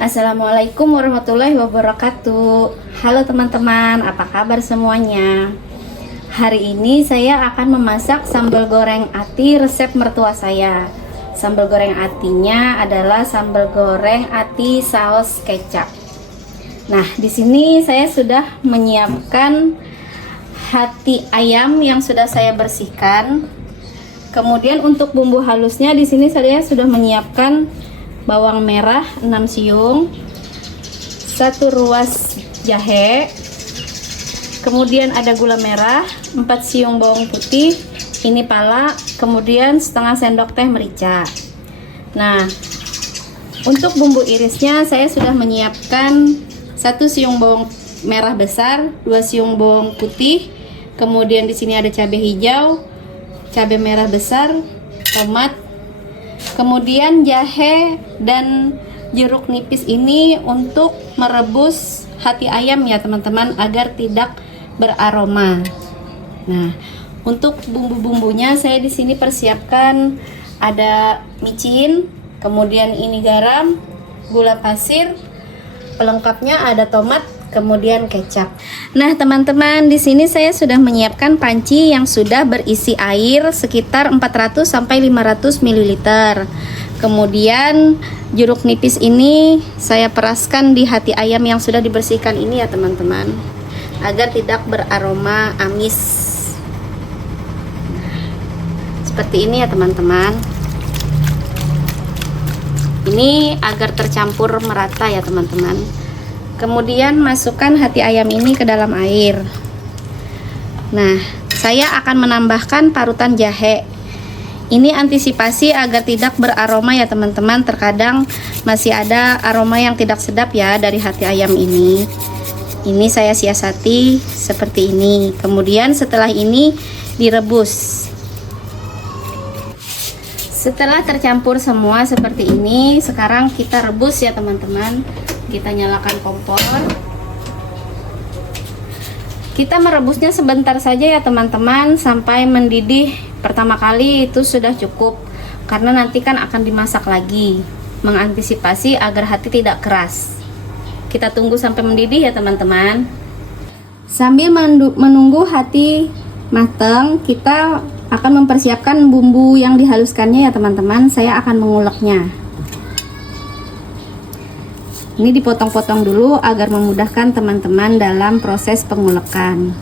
Assalamualaikum warahmatullahi wabarakatuh. Halo teman-teman, apa kabar semuanya? Hari ini saya akan memasak sambal goreng ati resep mertua saya. Sambal goreng atinya adalah sambal goreng ati saus kecap. Nah, di sini saya sudah menyiapkan hati ayam yang sudah saya bersihkan. Kemudian untuk bumbu halusnya di sini saya sudah menyiapkan bawang merah 6 siung, 1 ruas jahe, kemudian ada gula merah 4 siung bawang putih, ini pala, kemudian setengah sendok teh merica. Nah, untuk bumbu irisnya saya sudah menyiapkan 1 siung bawang merah besar, 2 siung bawang putih, kemudian di sini ada cabai hijau, cabai merah besar, tomat, kemudian jahe dan jeruk nipis ini untuk merebus hati ayam ya teman-teman, agar tidak beraroma. Nah, untuk bumbu-bumbunya saya di sini persiapkan ada micin, kemudian ini garam, gula pasir, pelengkapnya ada tomat, kemudian kecap. Nah, teman-teman, di sini saya sudah menyiapkan panci yang sudah berisi air sekitar 400 sampai 500 ml. Kemudian jeruk nipis ini saya peraskan di hati ayam yang sudah dibersihkan ini ya teman-teman, agar tidak beraroma amis. Seperti ini ya teman-teman. Ini agar tercampur merata ya teman-teman. Kemudian masukkan hati ayam ini ke dalam air. Nah, saya akan menambahkan parutan jahe. Ini antisipasi agar tidak beraroma ya teman-teman. Terkadang masih ada aroma yang tidak sedap ya dari hati ayam ini. Ini saya siasati seperti ini. Kemudian setelah ini direbus. Setelah tercampur semua seperti ini, sekarang kita rebus ya teman-teman. Kita nyalakan kompor. Kita merebusnya sebentar saja ya teman-teman, sampai mendidih. Pertama kali itu sudah cukup, karena nanti kan akan dimasak lagi, mengantisipasi agar hati tidak keras. Kita tunggu sampai mendidih ya teman-teman. Sambil menunggu hati matang, kita akan mempersiapkan bumbu yang dihaluskannya ya teman-teman. Saya akan menguleknya. Ini dipotong-potong dulu agar memudahkan teman-teman dalam proses pengulekan.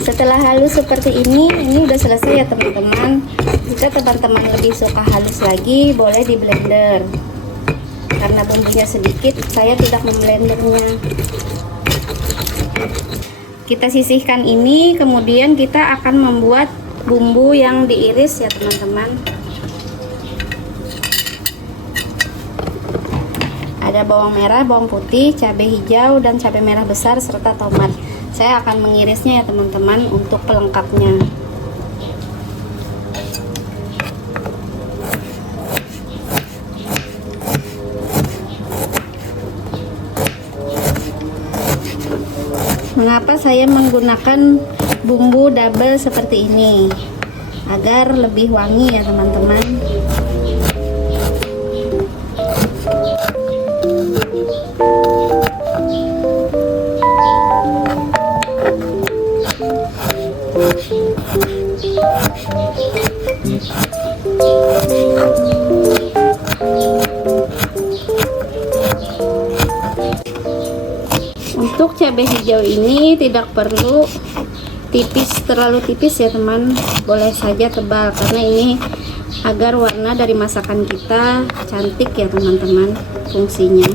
Setelah halus seperti ini udah selesai ya teman-teman. Jika teman-teman lebih suka halus lagi, boleh di blender. Karena bumbunya sedikit, saya tidak memblendernya. Kita sisihkan ini, kemudian kita akan membuat bumbu yang diiris ya teman-teman. Ada bawang merah, bawang putih, cabai hijau, dan cabai merah besar serta tomat. Saya akan mengirisnya ya teman-teman untuk pelengkapnya. Mengapa saya menggunakan bumbu double seperti ini? Agar lebih wangi ya teman-teman. Untuk cabai hijau ini tidak perlu terlalu tipis ya teman, boleh saja tebal karena ini agar warna dari masakan kita cantik ya teman-teman fungsinya.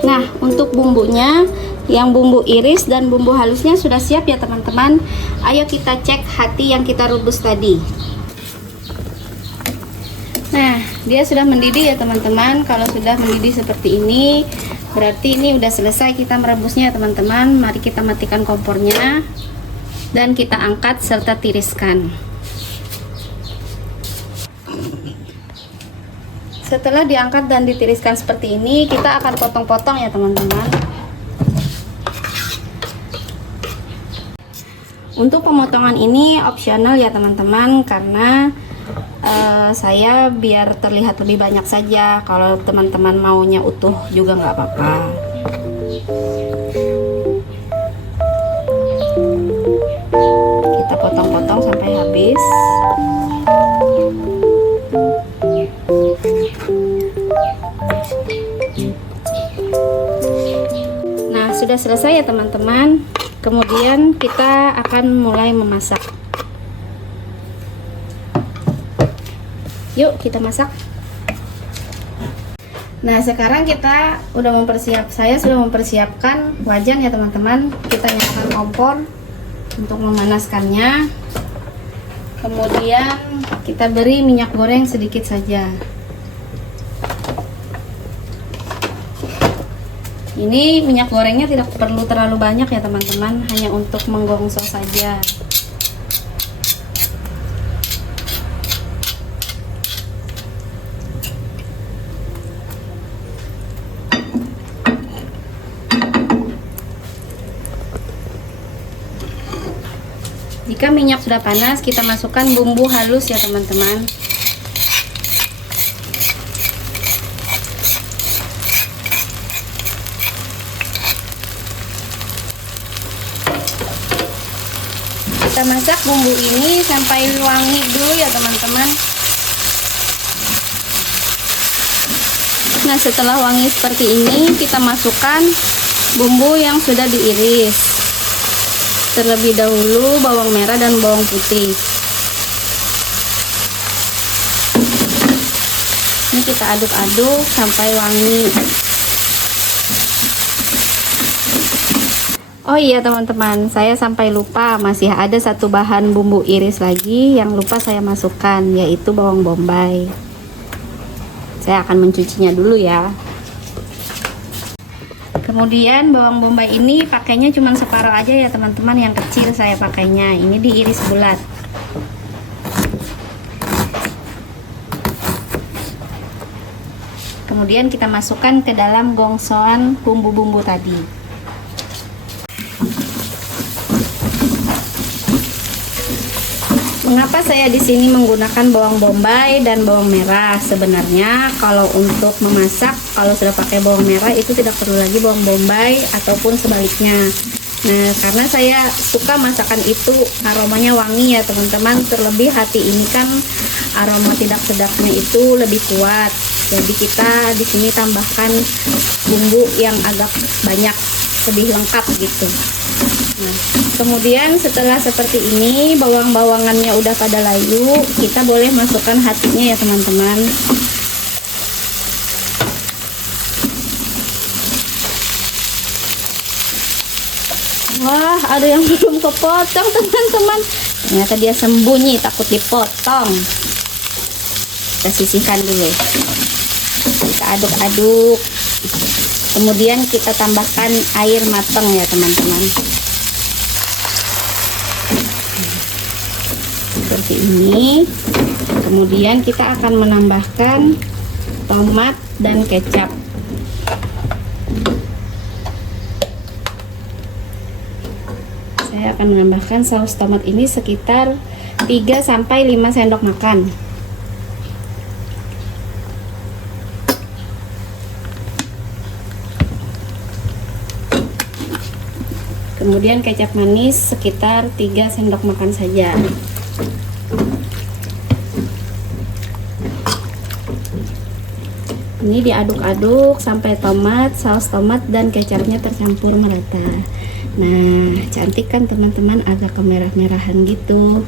Nah, untuk bumbunya, yang bumbu iris dan bumbu halusnya sudah siap ya teman-teman. Ayo kita cek hati yang kita rebus tadi. Nah, dia sudah mendidih ya teman-teman. Kalau sudah mendidih seperti ini, berarti ini udah selesai kita merebusnya ya teman-teman. Mari kita matikan kompornya dan kita angkat serta tiriskan. Setelah diangkat dan ditiriskan seperti ini, kita akan potong-potong ya teman-teman. Untuk pemotongan ini opsional ya teman-teman, karena saya biar terlihat lebih banyak saja. Kalau teman-teman maunya utuh juga nggak apa-apa. Kita potong-potong sampai habis. Nah, sudah selesai ya teman-teman. Kemudian kita akan mulai memasak. Yuk kita masak. Nah, sekarang kita saya sudah mempersiapkan wajan ya teman-teman. Kita nyalakan kompor untuk memanaskannya. Kemudian kita beri minyak goreng sedikit saja. Ini minyak gorengnya tidak perlu terlalu banyak ya teman-teman, hanya untuk menggongso saja. Jika minyak sudah panas, kita masukkan bumbu halus ya teman-teman. Kita masak bumbu ini sampai wangi dulu ya teman-teman. Nah, setelah wangi seperti ini, kita masukkan bumbu yang sudah diiris. Terlebih dahulu bawang merah dan bawang putih. Ini kita aduk-aduk sampai wangi. Oh iya teman-teman, saya sampai lupa, masih ada satu bahan bumbu iris lagi yang lupa saya masukkan, yaitu bawang bombay. Saya akan mencucinya dulu ya. Kemudian bawang bombay ini pakainya cuma separuh aja ya teman-teman, yang kecil saya pakainya. Ini diiris bulat. Kemudian kita masukkan ke dalam gongsoan bumbu-bumbu tadi. Mengapa saya di sini menggunakan bawang bombay dan bawang merah? Sebenarnya kalau untuk memasak, kalau sudah pakai bawang merah itu tidak perlu lagi bawang bombay ataupun sebaliknya. Nah, karena saya suka masakan itu aromanya wangi ya teman-teman. Terlebih hati ini kan aroma tidak sedapnya itu lebih kuat. Jadi kita di sini tambahkan bumbu yang agak banyak, lebih lengkap gitu. Nah, kemudian setelah seperti ini, bawang-bawangannya udah pada layu, kita boleh masukkan hatinya ya teman-teman. Wah, ada yang belum kepotong teman-teman. Ternyata dia sembunyi, takut dipotong. Kita sisihkan dulu. Kita aduk-aduk. Kemudian kita tambahkan air matang ya teman-teman. Seperti ini. Kemudian kita akan menambahkan tomat dan kecap. Saya akan menambahkan saus tomat ini sekitar 3-5 sendok makan. Kemudian kecap manis sekitar 3 sendok makan saja. Ini diaduk-aduk sampai saus tomat dan kecapnya tercampur merata. Nah, cantik kan teman-teman, agak kemerah-merahan gitu.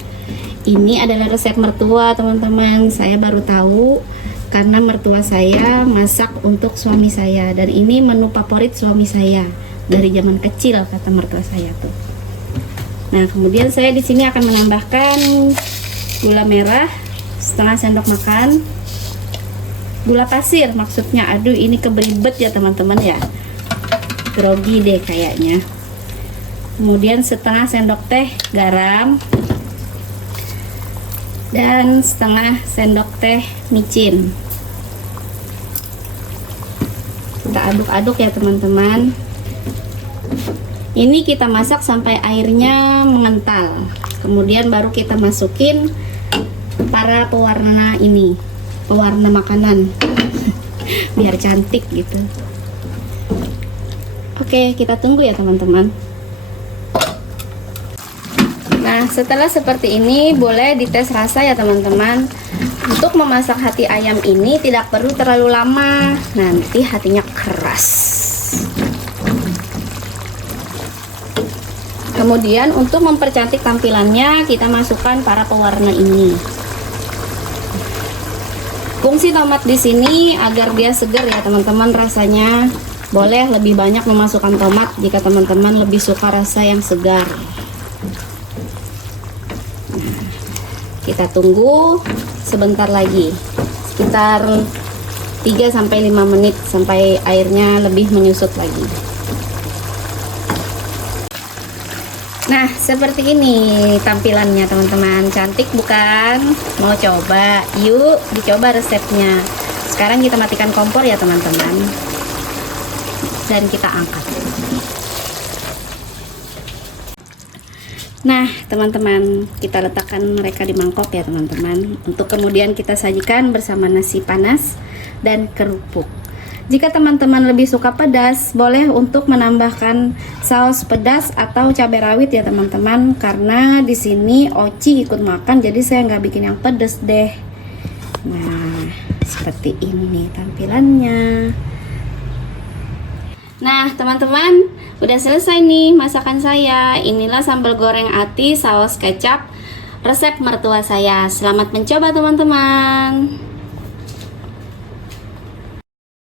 Ini adalah resep mertua teman-teman. Saya baru tahu karena mertua saya masak untuk suami saya, dan ini menu favorit suami saya dari zaman kecil, kata mertua saya tuh. Nah, kemudian saya di sini akan menambahkan gula merah setengah sendok makan. Gula pasir maksudnya. Aduh, ini keberibet ya teman-teman ya, grogi deh kayaknya. Kemudian setengah sendok teh garam dan setengah sendok teh micin. Kita aduk-aduk ya teman-teman. Ini kita masak sampai airnya mengental. Kemudian baru kita masukin para pewarna ini, pewarna makanan biar cantik gitu. Oke, kita tunggu ya teman-teman. Nah, setelah seperti ini boleh dites rasa ya teman-teman. Untuk memasak hati ayam ini tidak perlu terlalu lama, nanti hatinya keras. Kemudian untuk mempercantik tampilannya, kita masukkan para pewarna ini. Fungsi tomat di sini agar dia segar ya teman-teman rasanya. Boleh lebih banyak memasukkan tomat jika teman-teman lebih suka rasa yang segar. Nah, kita tunggu sebentar lagi, sekitar 3-5 menit sampai airnya lebih menyusut lagi. Nah, seperti ini tampilannya teman-teman. Cantik bukan? Mau coba? Yuk dicoba resepnya. Sekarang kita matikan kompor ya teman-teman, dan kita angkat. Nah teman-teman, kita letakkan mereka di mangkok ya teman-teman, untuk kemudian kita sajikan bersama nasi panas dan kerupuk. Jika teman-teman lebih suka pedas, boleh untuk menambahkan saus pedas atau cabai rawit ya teman-teman, karena di sini Oci ikut makan, jadi saya nggak bikin yang pedas deh. Nah, seperti ini tampilannya. Nah teman-teman, udah selesai nih masakan saya. Inilah sambal goreng ati saus kecap resep mertua saya. Selamat mencoba teman-teman.